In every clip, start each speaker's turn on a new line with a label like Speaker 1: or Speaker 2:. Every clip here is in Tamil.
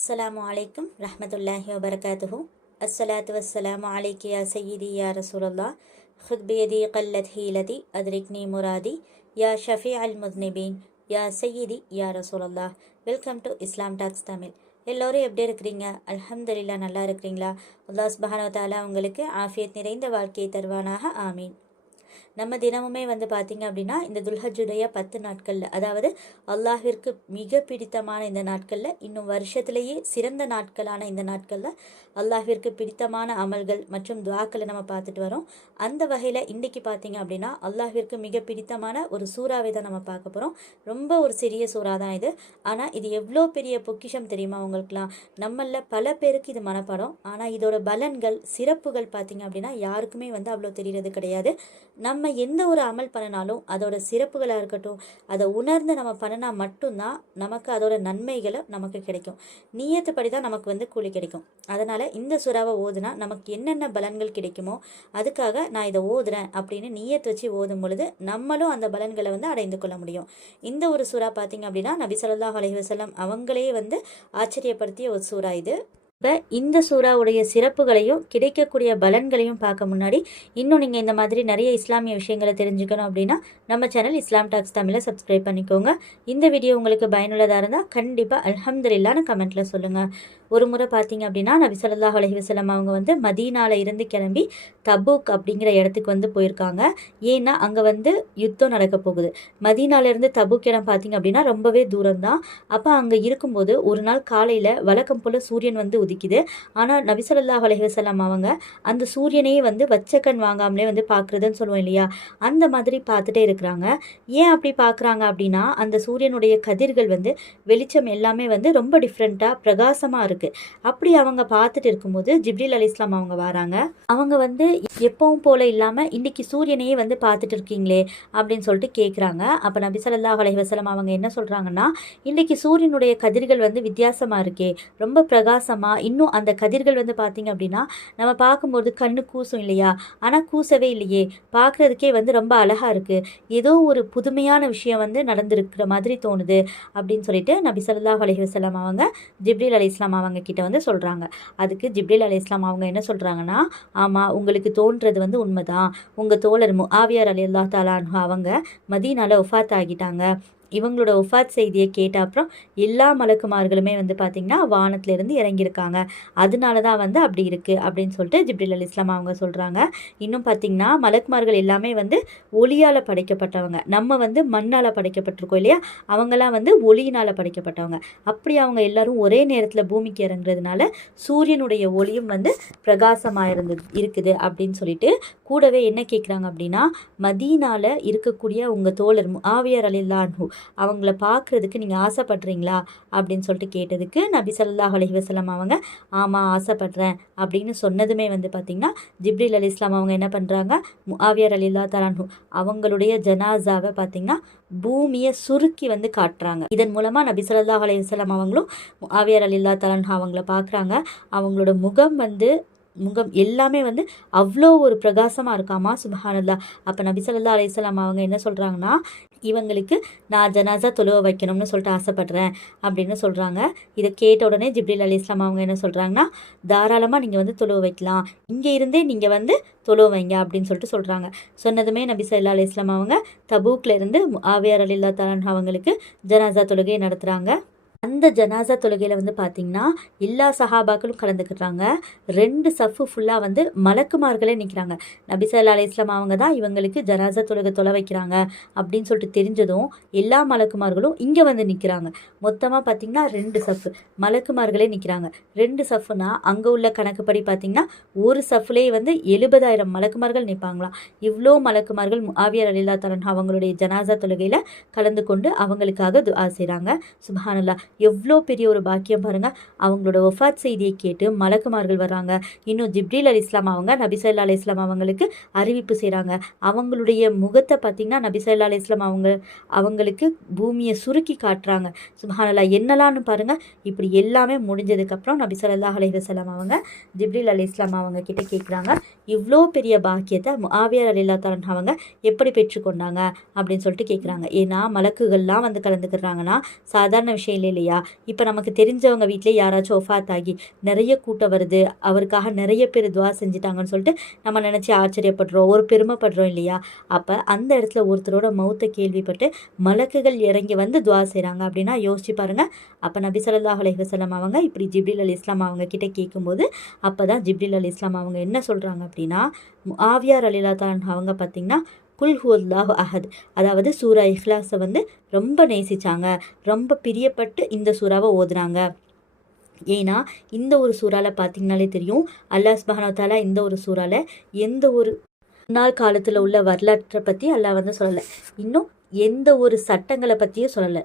Speaker 1: அஸ்லாம் வலைக்கும் ரஹமத்துல்லாஹி வபரகாத்துஹூ. அஸ்ஸலாத்து வஸ்ஸலாம் அலைக்கு யா சையீதி யா ரசூலல்லா ஹுத்பியதி கல்லத் ஹீலதி அத்ரிக்னி முராதி. யா ஷஃபி அல் முத்னிபீன். யா சையீதி யா ரசூலல்லா welcome to Islam talks Tamil. எல்லோரும் எப்படி இருக்கிறீங்க? அல்ஹம்துலில்லா நல்லா இருக்கிறீங்களா? உல்லாஸ் பஹானோ உங்களுக்கு ஆஃபியத் நிறைந்த வாழ்க்கையை தருவானாக. ஆமீன். நம்ம தினமுமே வந்து பார்த்திங்க அப்படின்னா இந்த துல்ஹஜுடைய பத்து நாட்களில் அதாவது அல்லாஹிற்கு மிக பிடித்தமான இந்த நாட்களில் இன்னும் வருஷத்திலேயே சிறந்த நாட்களான இந்த நாட்களில் அல்லாஹிற்கு பிடித்தமான அமல்கள் மற்றும் துவாக்களை நம்ம பார்த்துட்டு வரோம். அந்த வகையில் இன்றைக்கி பார்த்தீங்க அப்படின்னா அல்லாஹிற்கு மிக பிடித்தமான ஒரு சூறாவை தான் நம்ம பார்க்க போகிறோம் ரொம்ப ஒரு சிறிய சூறா தான் இது. ஆனால் இது எவ்வளோ பெரிய பொக்கிஷம் தெரியுமா உங்களுக்குலாம் நம்மளில் பல பேருக்கு இது மனப்பாடம். ஆனால் இதோட பலன்கள் சிறப்புகள் பார்த்தீங்க அப்படின்னா யாருக்குமே வந்து அவ்வளோ தெரிகிறது கிடையாது. நம்ம எந்த ஒரு அமல் பண்ணினாலும் அதோட சிறப்புகளாக இருக்கட்டும் அதை உணர்ந்து நம்ம பண்ணினா மட்டும்தான் நமக்கு அதோட நன்மைகளை நமக்கு கிடைக்கும். நீயத்துப்படி தான் நமக்கு வந்து கூலி கிடைக்கும். அதனால் இந்த சுறாவை ஓதுனா நமக்கு என்னென்ன பலன்கள் கிடைக்குமோ அதுக்காக நான் இதை ஓதுறேன் அப்படின்னு நீயத்து வச்சு ஓதும் பொழுது நம்மளும் அந்த பலன்களை வந்து அடைந்து கொள்ள முடியும். இந்த ஒரு சுறா பார்த்தீங்க அப்படின்னா நபி ஸல்லல்லாஹு அலைஹி வஸல்லம் அவங்களே வந்து ஆச்சரியப்படுத்திய ஒரு சூறா இது. இப்போ இந்த சூறாவுடைய சிறப்புகளையும் கிடைக்கக்கூடிய பலன்களையும் பார்க்க முன்னாடி இன்னும் நீங்கள் இந்த மாதிரி நிறைய இஸ்லாமிய விஷயங்களை தெரிஞ்சுக்கணும் அப்படின்னா நம்ம சேனல் இஸ்லாம் டாக்ஸ் தமிழை சப்ஸ்கிரைப் பண்ணிக்கோங்க. இந்த வீடியோ உங்களுக்கு பயனுள்ளதாக இருந்தால் கண்டிப்பாக அலமதுல்லான்னு கமெண்ட்டில் சொல்லுங்கள் ஒரு முறை பார்த்தீங்க அப்படின்னா நபி ஸல்லல்லாஹு அலஹி வசலம் அவங்க வந்து மதீனால இருந்து கிளம்பி தபூக் அப்படிங்கிற இடத்துக்கு வந்து போயிருக்காங்க. ஏன்னா அங்கே வந்து யுத்தம் நடக்க போகுது. மதீனாலேருந்து தபூக் இடம் பார்த்தீங்க அப்படின்னா ரொம்பவே தூரம் தான் அப்போ அங்கே இருக்கும்போது ஒரு நாள் காலையில் வழக்கம் போல் சூரியன் வந்து உதிக்குது ஆனால் நபி அலஹிவசல்லாம் அவங்க அந்த சூரியனையே வந்து வச்சக்கண் வாங்காமலே வந்து பார்க்குறதுன்னு சொல்லுவோம் இல்லையா? அந்த மாதிரி பார்த்துட்டே இருக்கிறாங்க. ஏன் அப்படி பார்க்குறாங்க அப்படின்னா அந்த சூரியனுடைய கதிர்கள் வந்து வெளிச்சம் எல்லாமே வந்து ரொம்ப டிஃப்ரெண்ட்டாக பிரகாசமாக இருக்குது அப்படி அவங்க பார்த்துட்டு இருக்கும்போது ஜிப்ரில் அலி இஸ்லாம் அவங்க வராங்க. அவங்க வந்து எப்பவும் போல இல்லாமல் இன்றைக்கி சூரியனையே வந்து பார்த்துட்டு இருக்கீங்களே அப்படின்னு சொல்லிட்டு கேட்குறாங்க அப்போ நபி ஸல்லல்லாஹு அலைவசலம் அவங்க என்ன சொல்கிறாங்கன்னா இன்றைக்கி சூரியனுடைய கதிர்கள் வந்து வித்தியாசமாக இருக்கே ரொம்ப பிரகாசமாக இன்னும் அந்த கதிர்கள் வந்து பார்த்திங்க அப்படின்னா நம்ம பார்க்கும்போது கண்ணு கூசும் இல்லையா? ஆனால் கூசவே இல்லையே. பார்க்குறதுக்கே வந்து ரொம்ப அழகாக இருக்குது ஏதோ ஒரு புதுமையான விஷயம் வந்து நடந்திருக்கிற மாதிரி தோணுது அப்படின்னு சொல்லிட்டு நபி சல்லா அலைஹி வஸல்லம் அவங்க ஜிப்ரில் அலி இஸ்லாம் அவங்க கிட்ட வந்து சொல்கிறாங்க அதுக்கு ஜிப்ரில் அலி இஸ்லாம் அவங்க என்ன சொல்கிறாங்கன்னா ஆமாம் உங்களுக்கு தோன்றது வந்து உண்மைதான். உங்கள் தோழர் மு ஆவியார் அலி அல்லா தாலான் அவங்க மதீனால ஒஃபாத் ஆகிட்டாங்க. இவங்களோட ஒஃபாத் செய்தியை கேட்ட அப்புறம் எல்லா மலக்குமார்களுமே வந்து பார்த்திங்கன்னா வானத்திலேருந்து இறங்கியிருக்காங்க. அதனால தான் வந்து அப்படி இருக்குது அப்படின்னு சொல்லிட்டு ஜிப்ரில் அலி இஸ்லாம் அவங்க சொல்கிறாங்க இன்னும் பார்த்திங்கன்னா மலக்குமார்கள் எல்லாமே வந்து ஒளியால் படைக்கப்பட்டவங்க. நம்ம வந்து மண்ணால் படைக்கப்பட்டிருக்கோம் இல்லையா? அவங்களாம் வந்து ஒளியினால் படைக்கப்பட்டவங்க. அப்படி அவங்க எல்லாரும் ஒரே நேரத்தில் பூமிக்கு இறங்குறதுனால சூரியனுடைய ஒளியும் வந்து பிரகாசமாக இருந்து இருக்குது அப்படின்னு சொல்லிட்டு கூடவே என்ன கேட்குறாங்க அப்படின்னா மதீனால் இருக்கக்கூடிய உங்கள் தோழர் ஆவியர் அலில்லான்ஹூ அவங்கள பார்க்குறதுக்கு நீங்கள் ஆசைப்படுறீங்களா? அப்படின்னு சொல்லிட்டு கேட்டதுக்கு நபி சல்லாஹ் அலைஹி வஸல்லம் அவங்க ஆமாம் ஆசைப்படுறேன் அப்படின்னு சொன்னதுமே வந்து பார்த்திங்கன்னா ஜிப்ரில் அலி இஸ்லாம் அவங்க என்ன பண்ணுறாங்க முஆவியர் அலில்லா தலான்ஹூ அவங்களுடைய ஜனாசாவை பார்த்திங்கன்னா பூமியை சுருக்கி வந்து காட்டுறாங்க. இதன் மூலமாக நபி ஸல்லல்லாஹு அலைஹி அவங்களும் ஆவியர் அலில்லா தலன்ஹா அவங்கள பார்க்குறாங்க அவங்களோட முகம் வந்து முகம் எல்லாமே வந்து அவ்வளோ ஒரு பிரகாசமாக இருக்காமா சுபஹானல்லா. அப்போ நபிசல்லா ஸல்லல்லாஹு அவங்க என்ன சொல்கிறாங்கன்னா இவங்களுக்கு நான் ஜனாசா தொழுவ வைக்கணும்னு சொல்லிட்டு ஆசைப்பட்றேன் அப்படின்னு சொல்கிறாங்க இதை கேட்ட உடனே ஜிப்ரில் அலி இஸ்லாம் அவங்க என்ன சொல்கிறாங்கன்னா தாராளமாக நீங்கள் வந்து தொழுவ வைக்கலாம். இங்கே இருந்தே நீங்கள் வந்து தொழுவ வைங்க அப்படின்னு சொல்லிட்டு சொல்கிறாங்க சொன்னதுமே நபி சல்லா அலி இஸ்லாம் அவங்க தபூக்கில் இருந்து ஆவியார் அலில்லா தாலான் அவங்களுக்கு ஜனாசா தொழுகையை நடத்துகிறாங்க அந்த ஜனாசா தொழுகையில் வந்து பார்த்திங்கன்னா எல்லா சஹாபாக்களும் கலந்துக்கிறாங்க ரெண்டு சஃபு ஃபுல்லாக வந்து மலக்குமார்களே நிற்கிறாங்க நபிசல்லா அலி இஸ்லாம் அவங்க தான் இவங்களுக்கு ஜனாசா தொழுகை தொலை வைக்கிறாங்க அப்படின்னு சொல்லிட்டு தெரிஞ்சதும் எல்லா மலக்குமார்களும் இங்கே வந்து நிற்கிறாங்க மொத்தமாக பார்த்திங்கன்னா ரெண்டு சஃப்பு மலக்குமார்களே நிற்கிறாங்க ரெண்டு சஃப்புனா அங்கே உள்ள கணக்குப்படி பார்த்திங்கன்னா ஒரு சஃப்லேயே வந்து எழுபதாயிரம் மலக்குமார்கள் நிற்பாங்களாம் இவ்வளோ மலக்குமார்கள் ஆவியர் அலில்லா தலன் அவங்களுடைய ஜனாசா தொழுகையில் கலந்து கொண்டு அவங்களுக்காக துஆ செய்கிறாங்க சுபஹானல்லா எவ்வளோ பெரிய ஒரு பாக்கியம் பாருங்கள் அவங்களோட ஒஃபாத் செய்தியை கேட்டு மலக்குமார்கள் வர்றாங்க. இன்னும் ஜிப்ரீல் அலி இஸ்லாம் அவங்க நபிசல்லா அலி இஸ்லாம் அவங்களுக்கு அறிவிப்பு செய்கிறாங்க அவங்களுடைய முகத்தை பார்த்திங்கன்னா நபிசல்லா அலி இஸ்லாம் அவங்க அவங்களுக்கு பூமியை சுருக்கி காட்டுறாங்க. சுபஹானல்லா என்னலான்னு பாருங்கள் இப்படி எல்லாமே முடிஞ்சதுக்கப்புறம் நபிசல்லா அலி வசலாம் அவங்க ஜிப்ரீல் அலி இஸ்லாம் அவங்க கிட்ட கேட்குறாங்க இவ்வளோ பெரிய பாக்கியத்தை ஆவியார் அலில்லா தலன் அவங்க எப்படி பெற்றுக்கொண்டாங்க? அப்படின்னு சொல்லிட்டு கேட்குறாங்க ஏன்னா மலக்குகள்லாம் வந்து கலந்துக்கிறாங்கன்னா சாதாரண விஷயம் இல்லை இல்லையா? இல்லையா? இப்போ நமக்கு தெரிஞ்சவங்க வீட்டிலே யாராச்சும் ஒஃபாத் ஆகி நிறைய கூட்டம் வருது. அவருக்காக நிறைய பேர் துவா செஞ்சுட்டாங்கன்னு சொல்லிட்டு நம்ம நினச்சி ஆச்சரியப்படுறோம். ஒரு பெருமைப்படுறோம் இல்லையா? அப்போ அந்த இடத்துல ஒருத்தரோட மௌத்தை கேள்விப்பட்டு மலக்குகள் இறங்கி வந்து துவா செய்கிறாங்க அப்படின்னா யோசிச்சு பாருங்கள் அப்போ நபி ஸல்லல்லாஹு அலைஹி அவங்க இப்படி ஜிப்ரில் அலி இஸ்லாம் அவங்க கிட்ட கேட்கும்போது அப்போ தான் ஜிப்ரில் அலி இஸ்லாம் அவங்க என்ன சொல்கிறாங்க அப்படின்னா ஆவியார் அலிலா தான் அவங்க பார்த்திங்கன்னா குல் ஹுவல்லாஹு அஹத். அதாவது சூரா இஹ்லாஸை வந்து ரொம்ப நேசிச்சாங்க. ரொம்ப பிரியப்பட்டு இந்த சூறாவை ஓதுனாங்க. ஏன்னா இந்த ஒரு சூறால பார்த்தீங்கனாலே தெரியும் அல்லாஹ் சுப்ஹானஹு இந்த ஒரு சூறால எந்த ஒரு முன்னாள் காலத்தில் உள்ள வரலாற்றை பற்றி அல்லாஹ் வந்து சொல்லலை. இன்னும் எந்த ஒரு சட்டங்களை பற்றியும் சொல்லலை.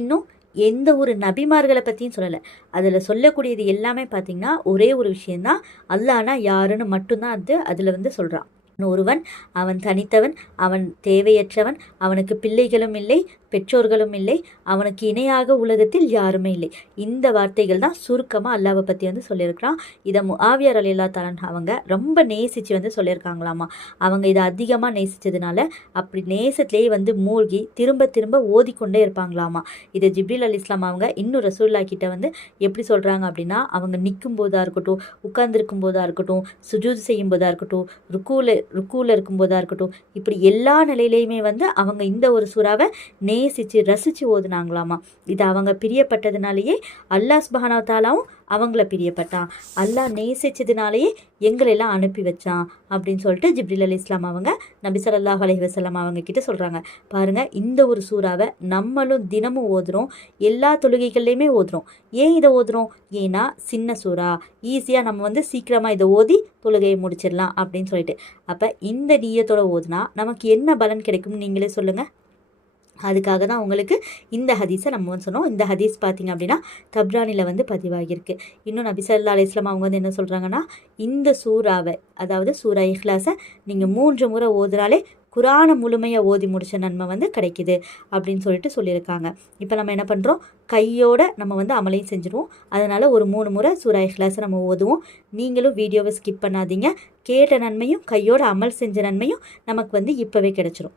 Speaker 1: இன்னும் எந்த ஒரு நபிமார்களை பற்றியும் சொல்லலை. அதில் சொல்லக்கூடியது எல்லாமே பார்த்திங்கன்னா ஒரே ஒரு விஷயந்தான் அல்லாஹ்னா யாருன்னு மட்டும்தான் அது அதில் வந்து சொல்கிறான் ஒருவன் அவன் தனித்தவன் அவன் தேவையற்றவன் அவனுக்கு பிள்ளைகளும் இல்லை பெற்றோர்களும் இல்லை அவனுக்கு இணையாக உலகத்தில் யாருமே இல்லை. இந்த வார்த்தைகள் தான் சுருக்கமாக அல்லாவை பற்றி வந்து சொல்லியிருக்கிறான். இதை முஆவியர் அலில்லா தலன் அவங்க ரொம்ப நேசித்து வந்து சொல்லியிருக்காங்களாமா. அவங்க இதை அதிகமாக நேசித்ததுனால அப்படி நேசத்திலேயே வந்து மூழ்கி திரும்ப திரும்ப ஓதிக்கொண்டே இருப்பாங்களாமா. இதை ஜிப்ரில் அலி இஸ்லாம் அவங்க இன்னும் ரசூல்லா கிட்ட வந்து எப்படி சொல்கிறாங்க அப்படின்னா அவங்க நிற்கும் போதாக இருக்கட்டும் உட்கார்ந்துருக்கும் போதாக இருக்கட்டும் சுஜூது செய்யும் போதாக இருக்கட்டும் ருக்கூல ருக்கூல இருக்கும்போதாக இருக்கட்டும் இப்படி எல்லா நிலையிலையுமே வந்து அவங்க இந்த ஒரு சுறாவை நேசித்து ரசித்து ஓதுனாங்களாமா? இது அவங்க பிரியப்பட்டதுனாலேயே அல்லாஹ் சுபஹானா அவங்கள பிரியப்பட்டான். அல்லாஹ் நேசிச்சதுனாலேயே எங்களெல்லாம் அனுப்பி வச்சான் அப்படின்னு சொல்லிட்டு ஜிப்ரில் அலி இஸ்லாம் அவங்க நபி சல்லாஹ் அலஹி வசலாம் அவங்க கிட்ட சொல்கிறாங்க பாருங்கள் இந்த ஒரு சூறாவை நம்மளும் தினமும் ஓதுறோம் எல்லா தொழுகைகள்லையுமே ஓதுறோம். ஏன் இதை ஓதுறோம்? ஏன்னா சின்ன சூறா ஈஸியாக நம்ம வந்து சீக்கிரமாக இதை ஓதி தொழுகையை முடிச்சிடலாம் அப்படின்னு சொல்லிட்டு. அப்போ இந்த நீயத்தோட ஓதுனா நமக்கு என்ன பலன் கிடைக்கும்னு நீங்களே சொல்லுங்கள் அதுக்காக தான் உங்களுக்கு இந்த ஹதீஸை நம்ம வந்து சொன்னோம். இந்த ஹதீஸ் பார்த்திங்க அப்படின்னா தப்ரானியில் வந்து பதிவாகியிருக்கு. இன்னும் நபிசல்லா அலிஸ்லாம் அவங்க வந்து என்ன சொல்கிறாங்கன்னா இந்த சூறாவை அதாவது சூரா இஹ்லாஸை நீங்கள் மூன்று முறை ஓதுனாலே குரானை முழுமையாக ஓதி முடித்த நன்மை வந்து கிடைக்குது அப்படின்னு சொல்லிட்டு சொல்லியிருக்காங்க. இப்போ நம்ம என்ன பண்ணுறோம் கையோட நம்ம வந்து அமலையும் செஞ்சுருவோம். அதனால் ஒரு மூணு முறை சூரா இஹ்லாஸை நம்ம ஓதுவோம். நீங்களும் வீடியோவை ஸ்கிப் பண்ணாதீங்க. கேட்ட நன்மையும் கையோட அமல் செஞ்ச நன்மையும் நமக்கு வந்து இப்போவே கிடச்சிரும்.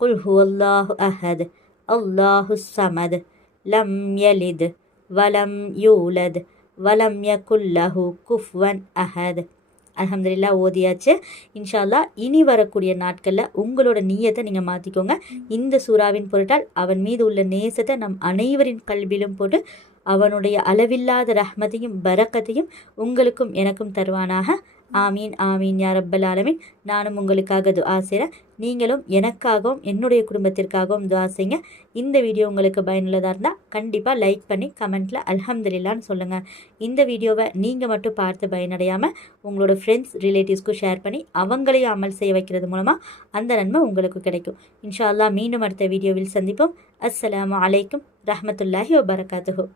Speaker 1: குல் ஹுவல்லாஹு அஹத் அல்லாஹு சமத் லம் யலித் வலம் யூலத் வலம் ய குல்லஹு குஃப்வன் அஹத் அலமதுல்லா ஓதியாச்சு. இன்ஷால்லா இனி வரக்கூடிய நாட்களில் உங்களோட நீயத்தை நீங்கள் மாற்றிக்கோங்க இந்த சூறாவின் பொருட்டால் அவன் மீது உள்ள நேசத்தை நம் அனைவரின் கல்வியிலும் போட்டு அவனுடைய அளவில்லாத ரஹ்மத்தையும் பரக்கத்தையும் உங்களுக்கும் எனக்கும் தருவானாக. ஆமீன் ஆமீன். யா ரப்பல் ஆலமீன். நானும் உங்களுக்காக துவா செய்கிறேன் நீங்களும் எனக்காகவும் என்னுடைய குடும்பத்திற்காகவும் துவா செய்யுங்க இந்த வீடியோ உங்களுக்கு பயனுள்ளதாக இருந்தால் கண்டிப்பாக லைக் பண்ணி கமெண்ட்டில் அலமதுல்லான்னு சொல்லுங்கள் இந்த வீடியோவை நீங்கள் மட்டும் பார்த்து பயனடையாமல் உங்களோட ஃப்ரெண்ட்ஸ் ரிலேட்டிவ்ஸ்க்கும் ஷேர் பண்ணி அவங்களையும் அமல் செய்ய வைக்கிறது மூலமாக அந்த நன்மை உங்களுக்கு கிடைக்கும். இன்ஷா அல்லாஹ் மீண்டும் அடுத்த வீடியோவில் சந்திப்போம். அஸ்லாம் அலைக்கும் ரஹ்மத்துல்லாஹி வபரகாத்துஹு.